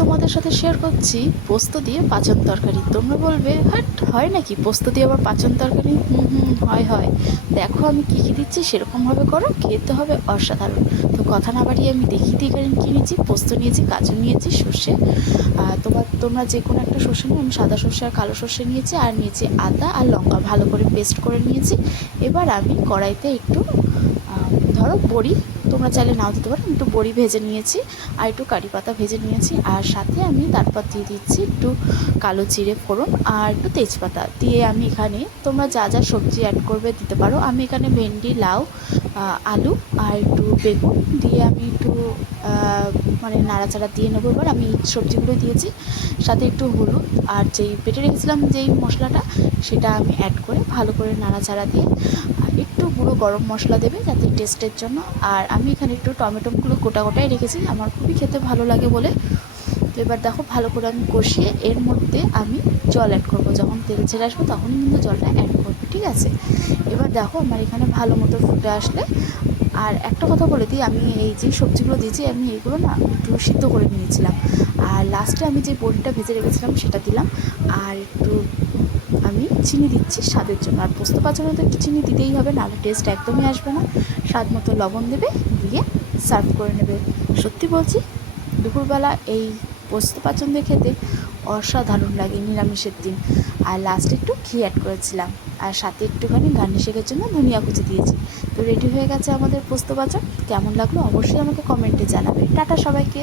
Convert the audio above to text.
তোমাদের সাথে শেয়ার করছি। পোস্ত দিয়ে পাচন তরকারি। তোমরা বলবে, হাট, হয় নাকি? পোস্ত দিয়ে আবার পাচন তরকারি? হুম হুম, হয় হয়। দেখো আমি কী কী দিচ্ছি সেরকমভাবে করো, খেতে হবে অসাধারণ। তো কথা না বাড়িয়ে আমি দেখি দিই কারণ কী নিয়েছি? পোস্ত নিয়েছি, কাজু নিয়েছি, সর্ষে। তোমার, তোমরা যে কোনো একটা সর্ষে নিয়ে, আমি সাদা সর্ষে আর কালো সর্ষে নিয়েছি, আর নিয়েছি আদা আর লঙ্কা। ভালো করে পেস্ট করে নিয়েছি। এবার আমি কড়াইতে একটু ধরো বড়ি তোমরা চাইলে নাও দিতে পারো। একটু বড়ি ভেজে নিয়েছি আর একটু কারি পাতা ভেজে নিয়েছি। আর সাথে আমি তারপর দিয়ে দিচ্ছি একটু কালো জিরে ফোড়ন আর একটু তেজপাতা। দিয়ে আমি এখানে তোমরা যা যা সবজি অ্যাড করবে দিতে পারো। আমি এখানে ভেন্ডি, লাউ আলু আর একটু বেগুন দিয়ে আমি একটু মানে নাড়াচাড়া দিয়ে নেব। এবার আমি সবজিগুলো দিয়েছি। সাথে একটু হলুদ আর যেই, বেটে রেখেছিলাম যেই মশলাটা সেটা আমি অ্যাড করে ভালো করে নাড়াচাড়া দিয়ে একটু গুঁড়ো গরম মশলা দেবে যাতে টেস্টের জন্য। আর আমি এখানে একটু টমেটোগুলো গোটা গোটাই রেখেছি। আমার খুবই খেতে ভালো লাগে বলে। তো এবার দেখো ভালো করে আমি কষিয়ে এর মধ্যে আমি জল অ্যাড করব। যখন তেল ছেড়ে আসব তখনই কিন্তু জলটা অ্যাড করবে, ঠিক আছে? এবার দেখো আমার এখানে ভালো মতো ফুটে আসলে। আর একটা কথা বলে দিই, আমি এই যে সবজিগুলো দিয়েছি, আমি এইগুলো না একটু সিদ্ধ করে নিয়েছিলাম। আর লাস্টে আমি যে বড়িটা ভেজে রেখেছিলাম সেটা দিলাম। আর একটু আমি চিনি দিচ্ছি স্বাদের জন্য। আর পোস্ত পাচানো তো একটু চিনি দিতেই হবে, নাহলে টেস্ট একদমই আসবে না। স্বাদ মতো লবণ দেবে, দিয়ে সার্ভ করে নেবে। সত্যি বলছি, দুপুরবেলা এই পোস্ত পাচন দিয়ে খেতে অসাধারণ লাগে নিরামিষের দিন। আর লাস্টে একটু ঘি অ্যাড করেছিলাম। আর সাথে একটুখানি গার্নিশের জন্য ধনিয়া কুচি দিয়েছি। তো রেডি হয়ে গেছে আমাদের পোস্ত পাচন কেমন লাগল অবশ্যই আমাকে কমেন্টে জানাবে। টাটা সবাইকে।